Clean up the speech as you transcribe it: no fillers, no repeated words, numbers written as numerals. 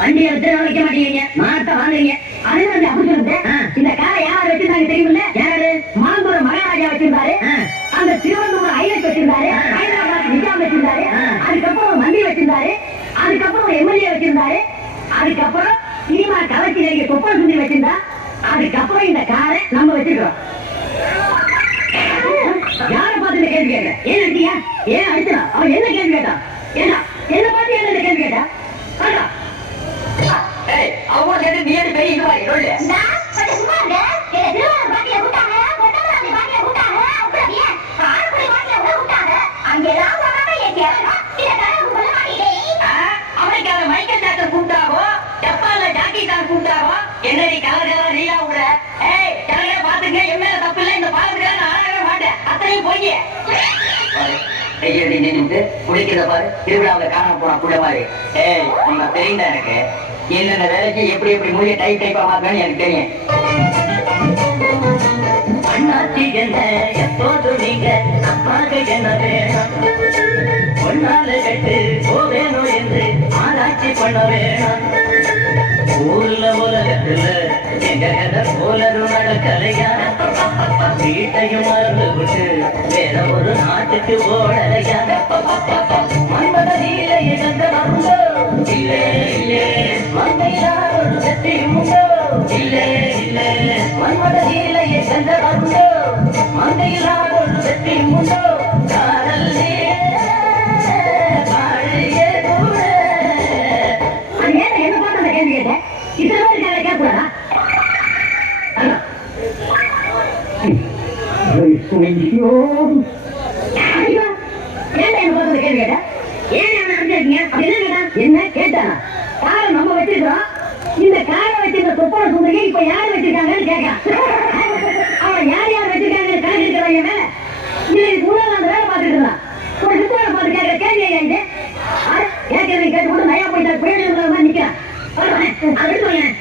வண்டியை வச்சு வைக்க மாட்டீங்க, மாட்ட வாங்குறீங்க. அது வந்து அப்படி சொல்லுங்க. இந்த காரை யார் வச்சிருந்தாங்க தெரியுமில்ல? யாரு? மாந்தூர் மகாராஜா வச்சிருந்தாரு, அந்த திருவண்ணூர் ஐலட் வச்சிருந்தாரு, ஹைதராபாத் நிஜாம் வச்சிருந்தாரு, அதுக்கப்புறம் மந்திரி வச்சிருந்தாரு, அதுக்கப்புறம் எம்எல்ஏ வச்சிருந்தாரு, அதுக்கப்புறம் சினிமா கவர்ச்சி நடிகை சொப்பன சுந்தரி வச்சிருந்தா, அதுக்கப்புறம் இந்த காரை நம்ம வச்சிருக்கோம். யாரை பார்த்து இந்த கேள்வி கேட்க? ஏன் அடிச்சியா? ஏன் அடிச்சா? அவன் என்ன கேள்வி கேட்டான்? என்ன பார்த்து என்ன கேள்வி கேட்டா? அவங்க கேட்டு நீ எது பெரிய இதுவாய் சொல்லு. அமெரிக்கால மைக்கேல் ஜாக்சன் கூப்பிட்டாவோ, ஜப்பான்ல ஜாக்கி சான் கூப்பிட்டாவோ, என்னடி கலர் கலர் நீலா விட? ஏய் கலரே பாத்துங்க, என் மேல தப்பு இல்ல, இந்த பாவத்துக்கு நான் ஆகவே மாட்டேன், அத்தனையும் போய் குடிக்கிறத பாரு, திருவிழாவில் காண போனா கூட மாதிரி. ஏய் நம்ம தெரியுதா எனக்கு என்னென்ன வேலைக்கு எப்படி எப்படி முடிய டைப் டைப்பா மாத்தணும்னு எனக்கு தெரியும். அண்ணாச்சி என்ன எப்போது நீங்க அப்பாக என்ன வேணும், பொன்னால கட்டு போவேணும் என்று ஆராய்ச்சி பண்ண வேணும். ஊர்ல உலகத்துல எங்க கதை போலரும் நடக்கலையா, வீட்டையும் மறந்து விட்டு வேற ஒரு நாட்டுக்கு ஓடலையா. மன்மதீர இழந்த வந்தோ இல்லே இல்லே, மங்கையார் ஒரு சத்தியும் உண்டோ இல்லே இல்லே, மன்மதீர இழந்த வந்தோ மங்கையார் ஒரு சத்தியும் உண்டோ, காதல்லே பாழியே கூட. என்ன பார்த்து அந்த கேள்வி கேட்டேன், இத்தனை பேர் கேட்கக்கூடாதா? என்ன கேட்டானா? காரை நம்ம வச்சிருக்கோம், இந்த காரை வச்சிருக்க சொப்பன சுந்தரியை இப்ப யார் வச்சிருக்காங்கன்னு கேட்கான். அவன் யார் யார் வச்சிருக்காங்கன்னு கணக்கு இருக்கிறாங்க மேல. இதுக்கு முன்னாடி அந்த வேலை பார்த்துட்டு இருந்தான். ஒரு சித்தாரை பார்த்து கேட்கிற கேள்வி கேட்கறது கேட்டு கூட நயா போயிட்டா பிரயோஜனம் மாதிரி நிக்கிறான். அப்படி சொல்லேன்